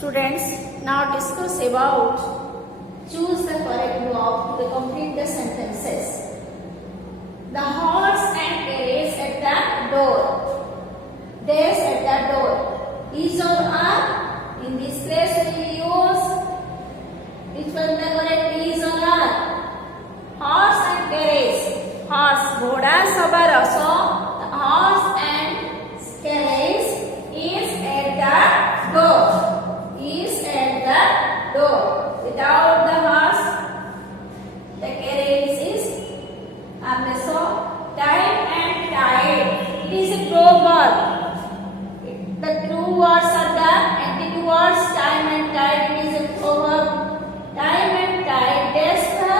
Students, now discuss about choose the correct verb to complete the sentences. The horse and carriage at the door. There's at the door. Is or are? In this case we use which one the correct is or are? Horse and carriage. Horse, घोड़ा सवार. So the horse and carriage is at the door. Is at the door. Without the horse, the carriage is आपने सो time and tide. It is a proverb. The true words are the anti words time and tide. It is a proverb. Time and tide. Days the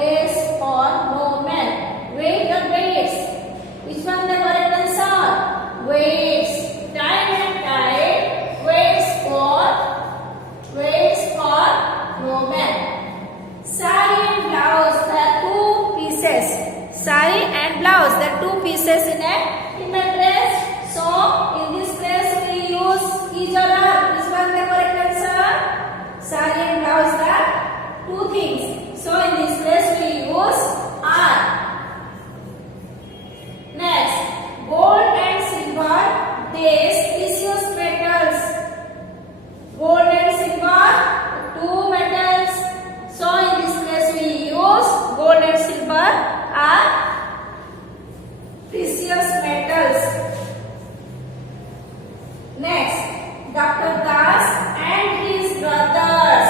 days for no man. Wait or waits. Which one the correct answer? Waits. Time and tide waits for no man. Sari and blouse, the two pieces. Sari and blouse, the two pieces in a dress. So in this place we use is or are. This one the correct answer. Sari and blouse, the two things. So in this place we use are. Next, gold and silver, these precious metals. Gold and silver, two metals. So in this case we use gold and silver are precious metals. Next, Dr. Das and his brothers.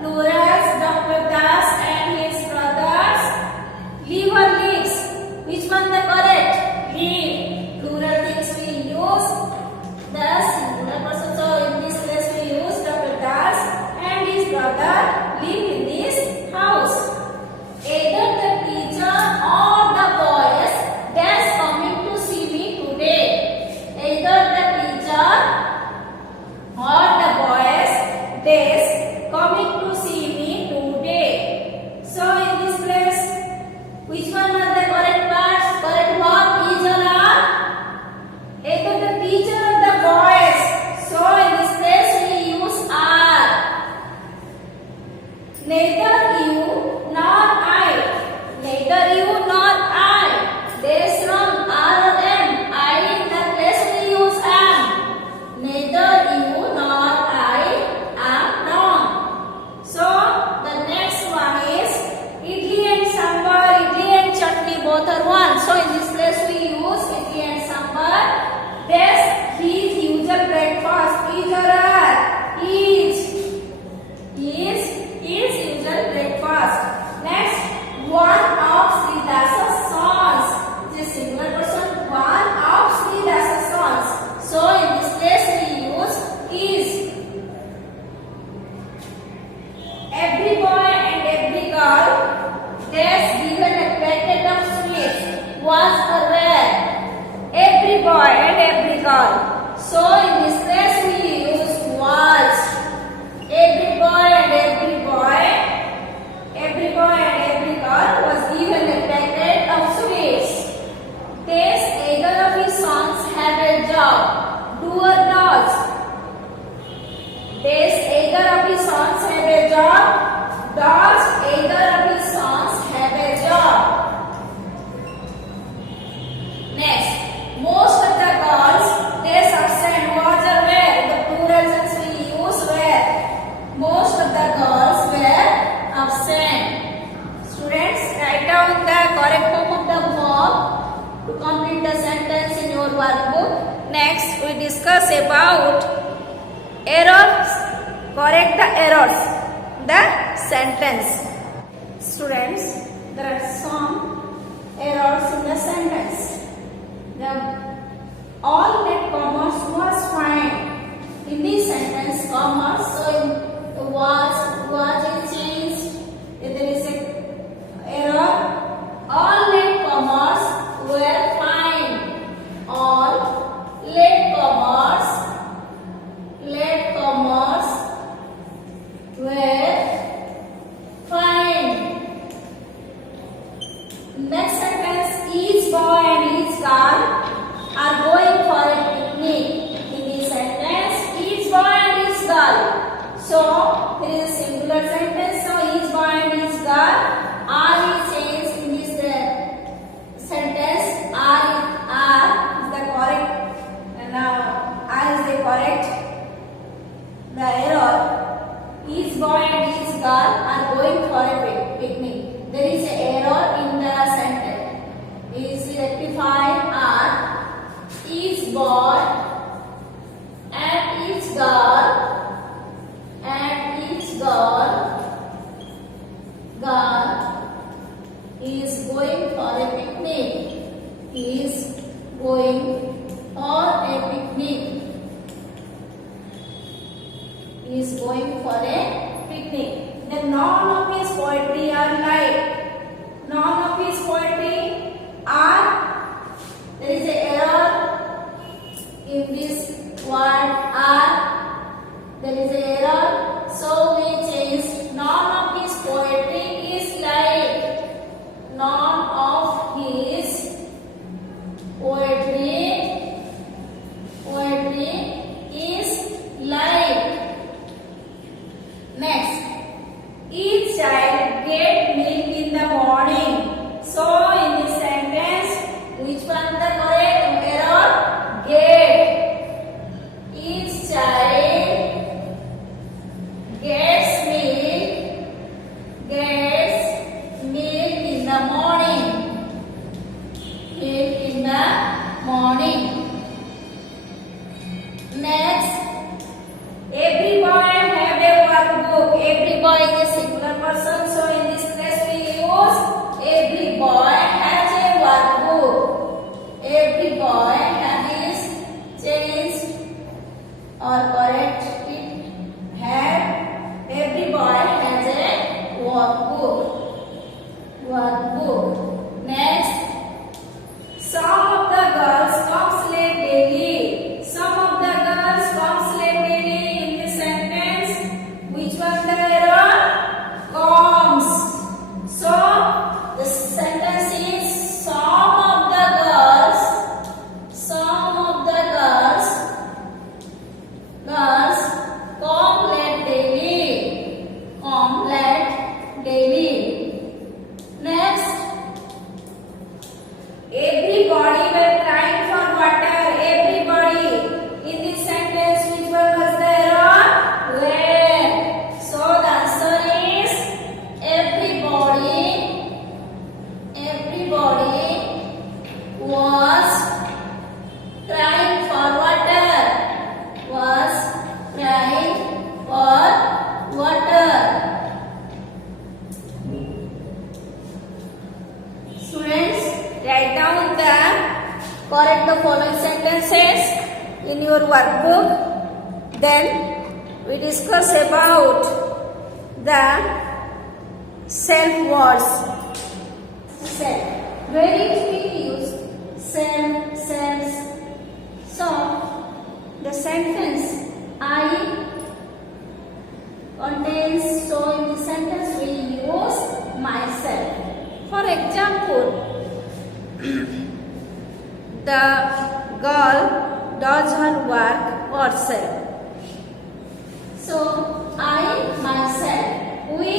Plurals, Dr. Das and his brothers. Live or lives. Which one the correct? Live. Plural things we use the singular person. So in this case we use Dr. Das and his brother live in this house. Either the teacher or the boys that's coming to see me today. Either the teacher or the boys that's coming to see me today. So in this place, which one are the correct words? Correct verb is or are? Either the teacher or the boys. So in this place we use are. Neither you nor I. Neither you nor I. There is wrong R or M. I in the place we use am. Neither you nor I am wrong. So the next one is idli and sambar. Idli and chutney both are one. So in this place we use idli and sambar. This his usual breakfast is or are? Is usual breakfast. Next, one of Sri Dasa's sons. This is singular person. One of Sri Dasa's sons. So in this place we use is. Every boy and every girl that's given a packet of sweets was aware. Every boy and every girl. So in this place we use was. Every boy and every girl was given a packet of sweets. Does either of his sons have a job? Do or does? Does either of his sons have a job? Does either of his sons have a job? Next, most of the girls they absent was or were. The plural sense we use were. Most of the girls were absent. Students, write down the correct form of the verb to complete the sentence in your workbook. Next, we discuss about errors. Correct the errors. The sentence. Students, there are some errors in the sentence. The all net commerce was fine. In this sentence, commerce, so was is changed. There is a error. All net commerce were fine. All net commerce were fine. Next sentence, each boy and each girl are going for a picnic. In this sentence, each boy and each girl. So, there is a singular sentence. So, each boy and each girl are is changed in this sentence. Are is the correct. Now, are is the correct. The error. Each boy and each girl are going for a picnic. There is an error in the sentence. Is rectified are each boy and each girl is going for a picnic. Is going for a picnic. Is going for a picnic. Then none of his poetry are like. None of his poetry are. There is an error in this word are. There is an error. So we change none of his poetry is like. None of his poetry is like. Next, each child get milk in the morning. So in this sentence, which one the correct error? Get. Each child gets milk in the morning. Milk in the morning. Next, every boy had a workbook. Every boy is a singular person. So in this place we use every boy has a workbook. Every boy has changed or correct it. Have every boy has a workbook. Next, some of the girls comes late daily. Some of the girls comes late daily in this sentence. Which one the error? Comes. So the sentence is some of the girls come late daily. Next, everybody were crying for water. Everybody. In this sentence, which one was the error? Where. So the answer is everybody was crying for water. Students, write down correct the following sentences in your workbook. Then we discuss about the self words. Self. Where is being used? Self. So the sentence I contains. So in the sentence we use myself. For example, the girl does her work herself. So I myself. We.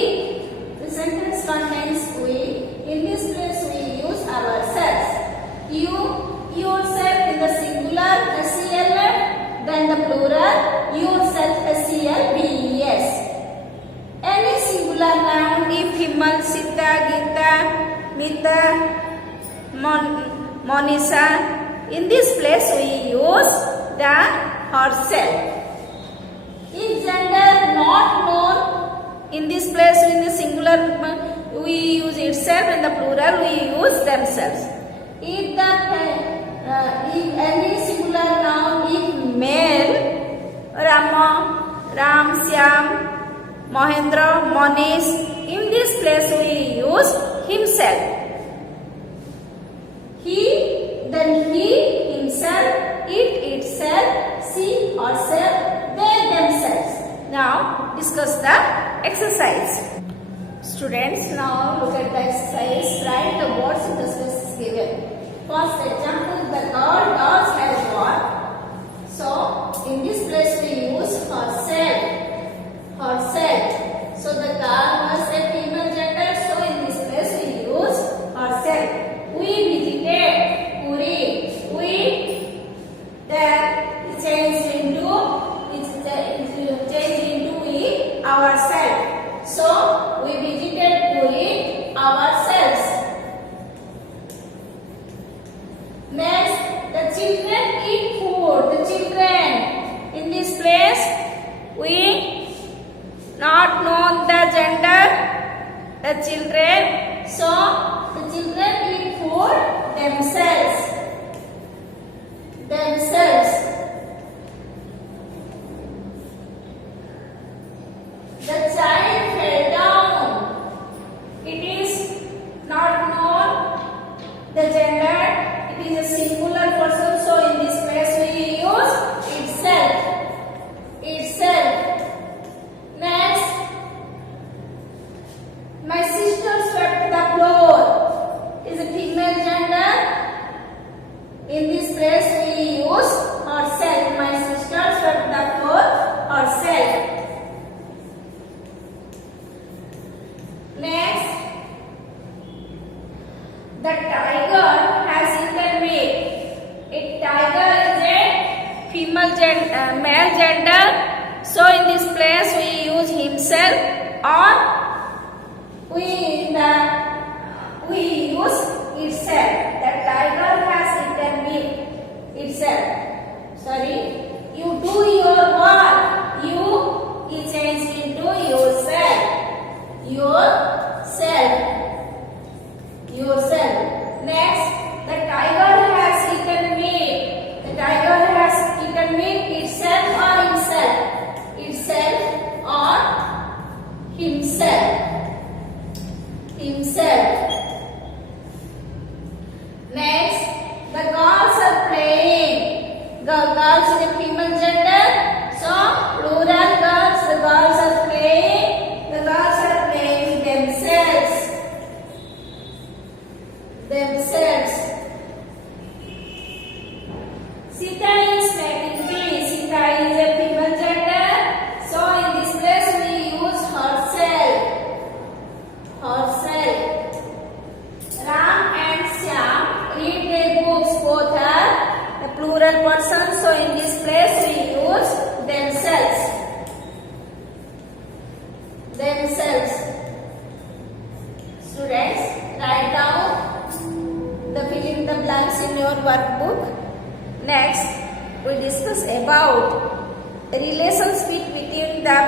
The sentence contains we. In this place we use ourselves. You yourself in the singular SEL, then the plural yourself SELVES. Any singular noun if Himal, Sita, Gita, Mita, Monisha. In this place we use the herself. In gender not known, in this place in the singular we we use itself, in the plural we use themselves. If any singular noun is male, Rama, Ram, Syam, Mahendra, Manish, in this place we use himself. He, then he, himself, it, itself, she, herself, they, themselves. Now discuss the exercise. Students, now look at the exercise. Write the words in the spaces given. First example, the girl does have what? So in this place we use herself. Herself. So the girl was a female gender. So in this place we use herself. We visited Puri. We that changed into we ourselves. So we visited Puri ourselves. Next, the children eat food. The children. In this place, we not know the gender. The children. So the children eat food themselves. Themselves. The child fell down. It is not known the gender. It is a singular person. So in this place we use itself. Itself. Next, my sister swept the floor. Is a female gender. In this place we use herself. My sister swept the floor herself. Next, the tiger has eaten meat. A tiger is a female male gender. So in this place we use himself, or we use itself. The tiger has eaten meat. Itself. Sorry. You do your work. You is changed into yourself. Yourself. Next, the tiger has eaten meat. The tiger has eaten meat itself or himself. Itself or himself. Himself. Next, the girls are playing. Girls is a female gender. So plural girls. The girls are playing. The girls are playing themselves. Themselves. Sita is making tea. Sita is a female gender. So in this place we use herself. Herself. Ram and Syam read their books. Both are the plural person. So in this place we use themselves. Themselves. Students, write down the fill in the blanks in your workbook. Next, we discuss about the relations between the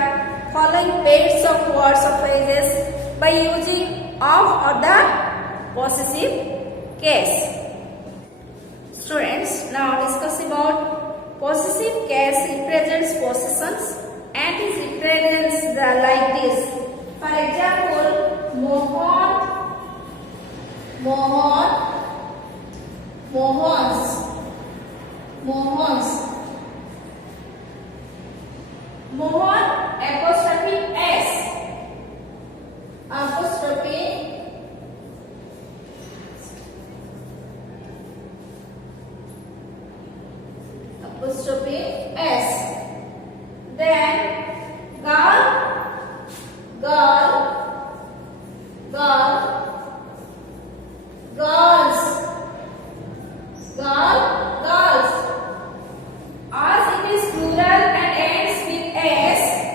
following pairs of words or phrases by using of or the possessive case. Students, now discuss about possessive case represents possessions and it represents like this. For example, Mohan, Mohans. Mohan apostrophe S. Apostrophe S. Then girls. As it is plural and ends with S,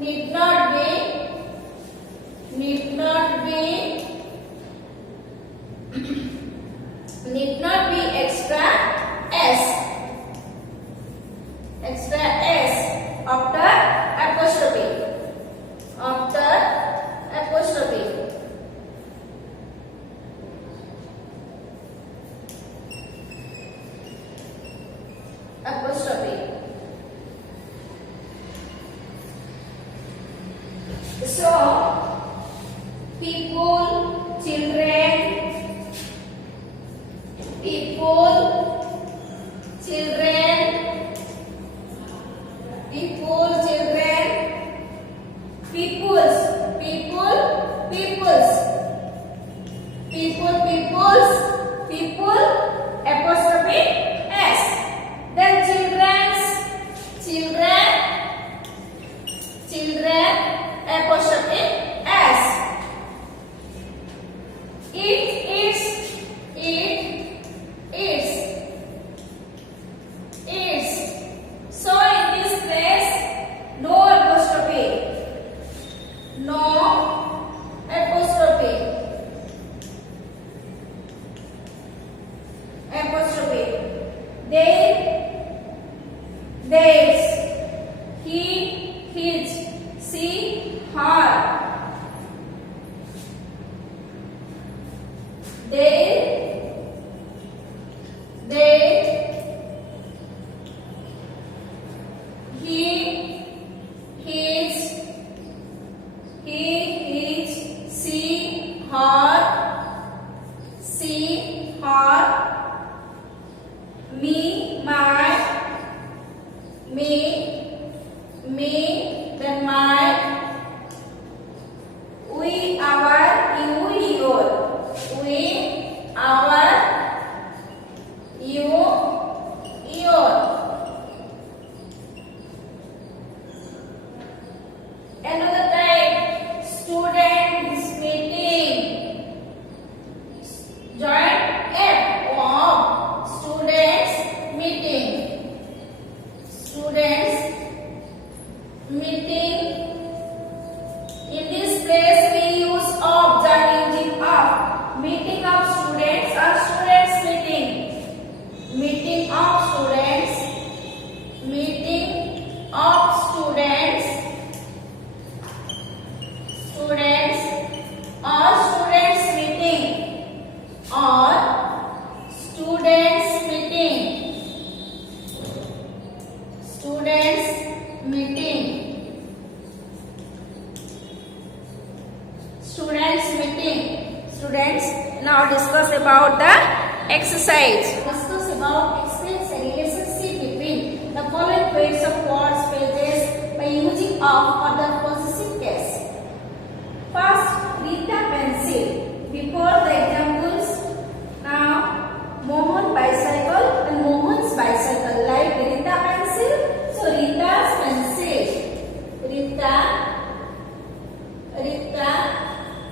need not be extra s after apostrophe. So people, children, people, apostrophe s. Then children, apostrophe s. Its. So in this place, no apostrophe. Theirs, he, his, she, her. They, he, his, she, her, me, my, me, then my, we, our, you, your, we, our, you, your. Another type, students meeting. Join F of students meeting. In this place we use of, using of. Meeting of students or students meeting. Meeting of students or students meeting. Students, now discuss about the exercise. Discuss about explain the relationship between the following pairs of words phrases by using of or the possessive case. First, Rita pencil. Before the examples, now Mohan bicycle and Mohan's bicycle. Like Rita pencil, so Rita's pencil. Rita,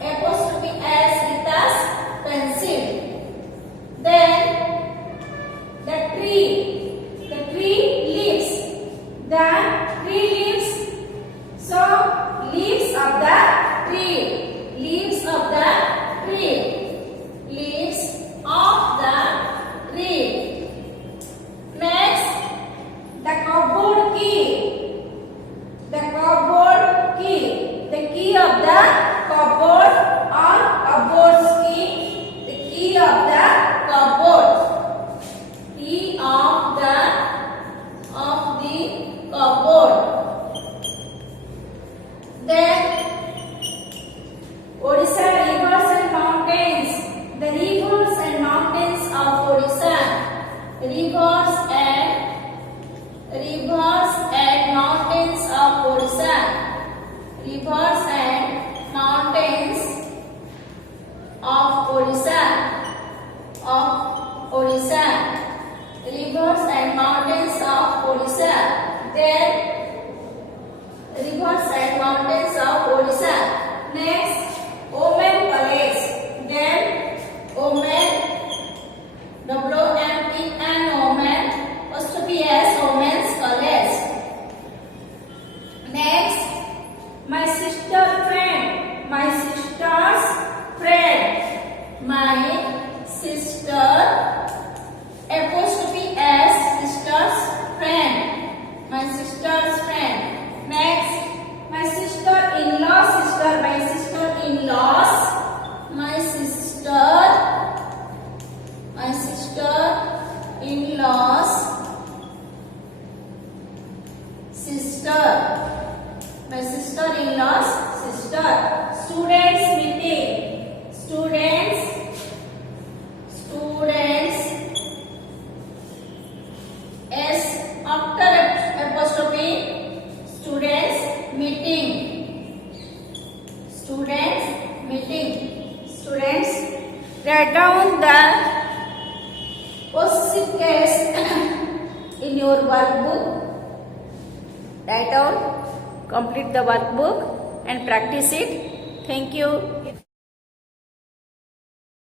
apostrophe s, Rita's pencil. Then the tree leaves. The tree leaves. So leaves of the tree. Leaves of the tree. Next, the cupboard key. The key of the cupboard or cupboard's key. The key of the cupboard. Key of the cupboard. Then Odisha rivers and mountains. The rivers and mountains of Odisha. Rivers and mountains of Odisha. Rivers and My sister friend. My sister's friend. My sister apostrophe S sister's friend. My sister's friend. Next, my sister-in-law. Sister, my sister-in-laws. My sister-in-laws. Sister. My sister-in-law's sister. Students meeting. Students. S after apostrophe. Students meeting. Students meeting. Students, write down the possessive case in your workbook. Write down, complete the workbook and practice it. Thank you.